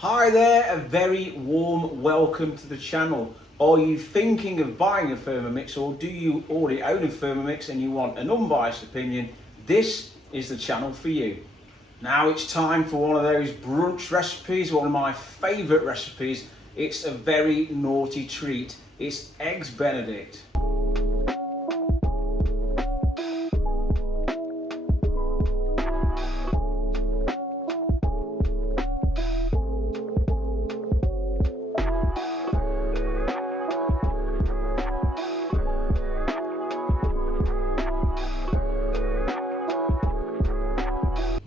Hi there, a very warm welcome to the channel. Are you thinking of buying a Thermomix, or do you already own a Thermomix and you want an unbiased opinion? This is the channel for you. Now it's time for one of those brunch recipes, one of my favourite recipes. It's a very naughty treat. It's Eggs Benedict.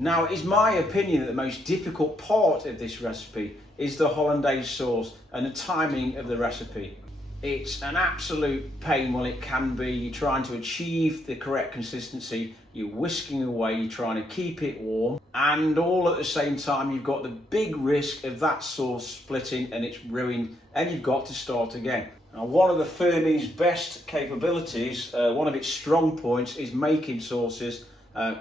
Now, it is my opinion that the most difficult part of this recipe is the Hollandaise sauce and the timing of the recipe. It's an absolute pain. Well, it can be. You're trying to achieve the correct consistency, you're whisking away, you're trying to keep it warm, and all at the same time you've got the big risk of that sauce splitting and it's ruined, and you've got to start again. Now, one of the Thermomix's best capabilities, one of its strong points, is making sauces,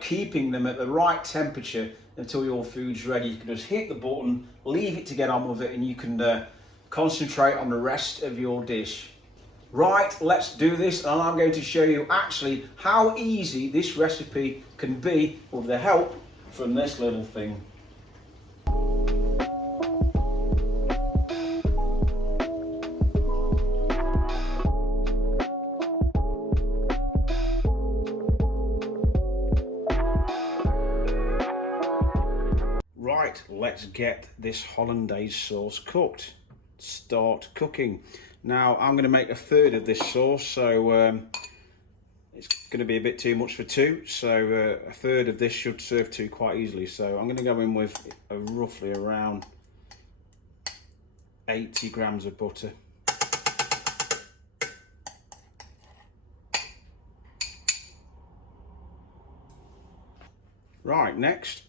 keeping them at the right temperature until your food's ready. You can just hit the button, leave it to get on with it, and you can concentrate on the rest of your dish. Right, let's do this, and I'm going to show you actually how easy this recipe can be with the help from this little thing. Right, let's get this Hollandaise sauce cooked. Start cooking. Now, I'm going to make a third of this sauce, so it's going to be a bit too much for two, so a third of this should serve two quite easily. So I'm going to go in with roughly around 80 grams of butter. Right, next,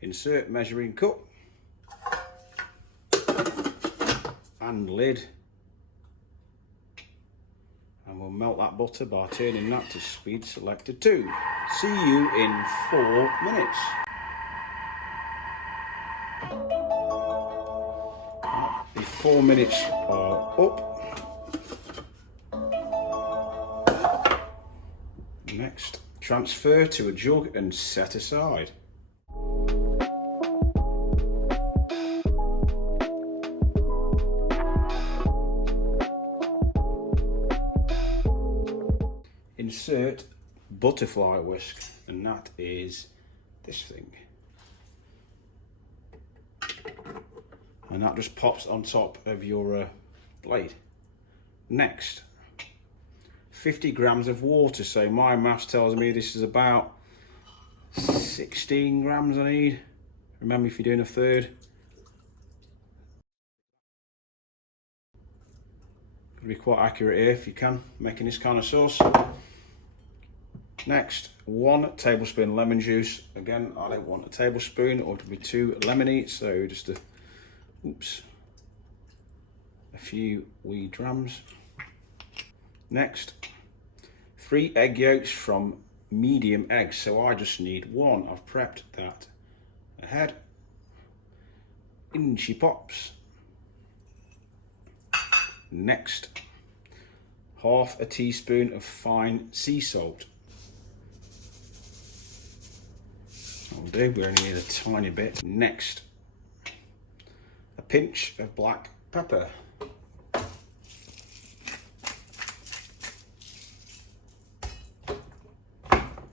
insert measuring cup and lid, and we'll melt that butter by turning that to speed selector 2. See you in 4 minutes. The 4 minutes are up. Next, transfer to a jug and set aside. Insert butterfly whisk, and that is this thing, and that just pops on top of your blade. Next, 50 grams of water, so my maths tells me this is about 16 grams I need. Remember, if you're doing a third, be quite accurate here if you can, making this kind of sauce. Next, 1 tablespoon lemon juice. Again, I don't want a tablespoon, or to be too lemony, so just a few wee drams. Next, 3 egg yolks from medium eggs, so I just need 1. I've prepped that ahead. In she pops. Next, half a teaspoon of fine sea salt. That'll do, we only need a tiny bit. Next, a pinch of black pepper.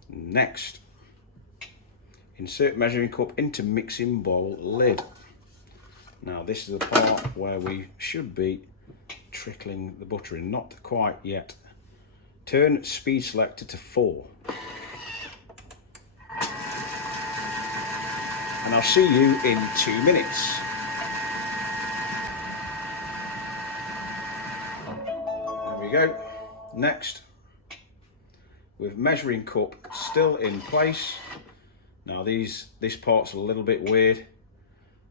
Next, insert measuring cup into mixing bowl lid. Now, this is the part where we should be trickling the butter in, not quite yet. Turn speed selector to 4. And I'll see you in 2 minutes. There we go. Next, with measuring cup still in place. Now this part's a little bit weird.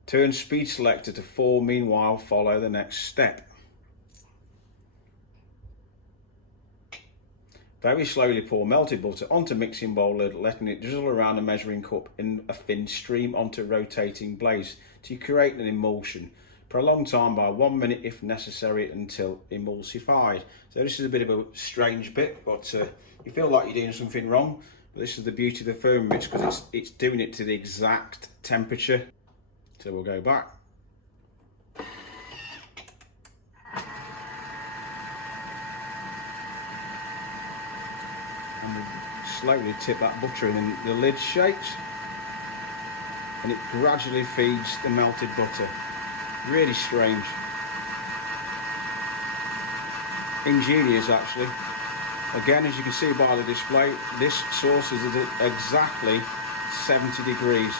Turn speed selector to 4, meanwhile follow the next step. Very slowly pour melted butter onto mixing bowl lid, letting it drizzle around a measuring cup in a thin stream onto rotating blades to create an emulsion. Prolong time by 1 minute if necessary until emulsified. So this is a bit of a strange bit, but you feel like you're doing something wrong. But this is the beauty of the Thermomix, because it's doing it to the exact temperature. So we'll go back. And we slowly tip that butter in, and the lid shakes and it gradually feeds the melted butter. Really strange. Ingenious, actually. Again, as you can see by the display, this sauce is at exactly 70 degrees.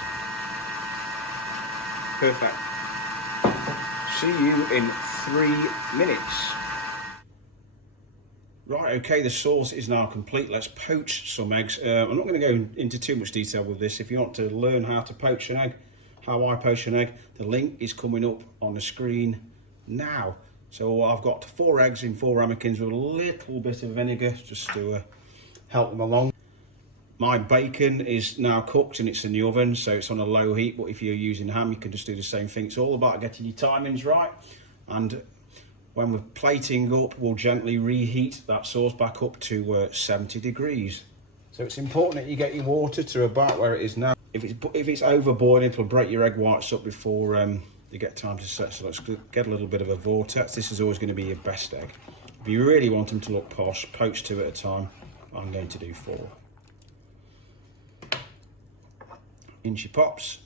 Perfect. See you in 3 minutes. Right, okay, the sauce is now complete. Let's poach some eggs. I'm not going to go into too much detail with this. If you want to learn how to poach an egg, how I poach an egg, the link is coming up on the screen now. So I've got 4 eggs in 4 ramekins with a little bit of vinegar just to help them along. My bacon is now cooked and it's in the oven, so it's on a low heat, but if you're using ham, you can just do the same thing. It's all about getting your timings right, and when we're plating up, we'll gently reheat that sauce back up to 70 degrees. So it's important that you get your water to about where it is now. If it's over boiling, it'll break your egg whites up before you get time to set. So let's get a little bit of a vortex. This is always going to be your best egg. If you really want them to look posh, poach 2 at a time. I'm going to do 4. In she pops.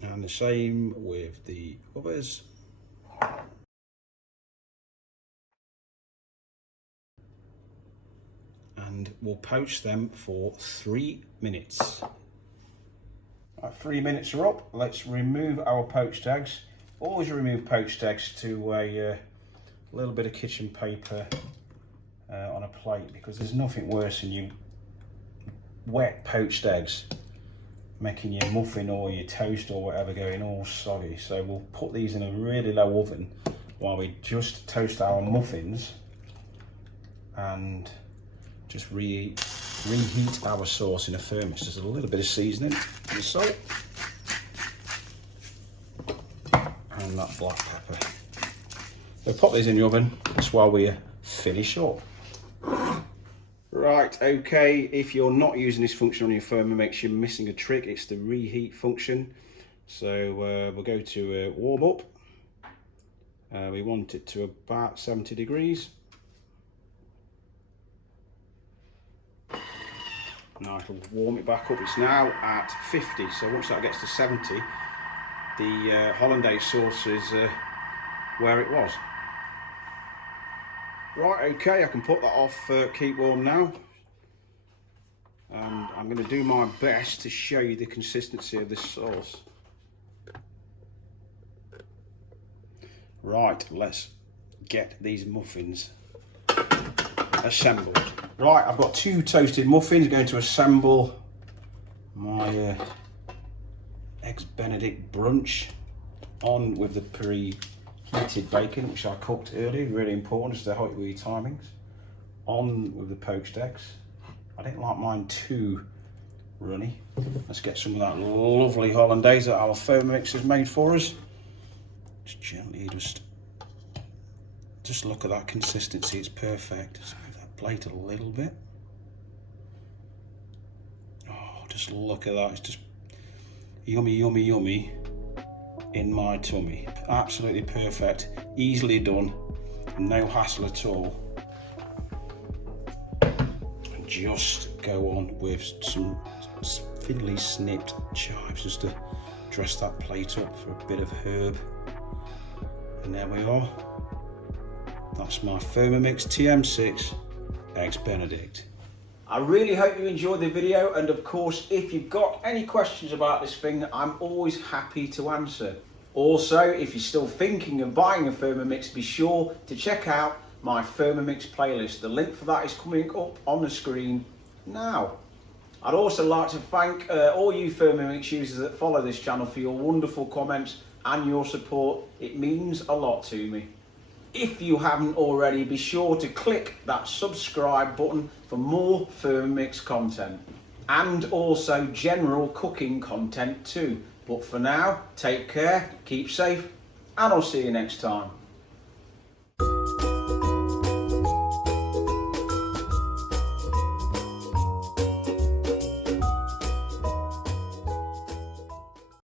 And the same with the others. And we'll poach them for 3 minutes. Right, 3 minutes are up. Let's remove our poached eggs. Always remove poached eggs to a little bit of kitchen paper on a plate, because there's nothing worse than you wet poached eggs making your muffin or your toast or whatever going all soggy. So we'll put these in a really low oven while we just toast our muffins and just reheat our sauce in a Thermomix. Just a little bit of seasoning and salt and that black pepper. So pop these in the oven just while we finish up. Right, okay, if you're not using this function on your Thermomix, you're missing a trick. It's the reheat function. So we'll go to warm up. We want it to about 70 degrees. Now it'll warm it back up. It's now at 50, so once that gets to 70, the Hollandaise sauce is where it was. Right, okay, I can put that off keep warm now. And I'm going to do my best to show you the consistency of this sauce. Right, let's get these muffins assembled. Right, I've got 2 toasted muffins. Going to assemble my Eggs Benedict brunch on with the preheated bacon, which I cooked earlier. Really important, just to help you with your timings. On with the poached eggs. I didn't like mine too runny. Let's get some of that lovely Hollandaise that our Thermomix has made for us. Just gently, just look at that consistency. It's perfect. Just move that plate a little bit. Oh, just look at that. It's just yummy, yummy, yummy in my tummy. Absolutely perfect. Easily done. No hassle at all. And just go on with some thinly snipped chives just to dress that plate up for a bit of herb. And there we are. That's my Thermomix TM6 Eggs Benedict. I really hope you enjoyed the video, and of course, if you've got any questions about this thing, I'm always happy to answer. Also, if you're still thinking of buying a Thermomix, be sure to check out my Thermomix playlist. The link for that is coming up on the screen now. I'd also like to thank all you Thermomix users that follow this channel for your wonderful comments and your support. It means a lot to me. If you haven't already, be sure to click that subscribe button for more Thermomix content and also general cooking content too. But for now, take care, keep safe, and I'll see you next time.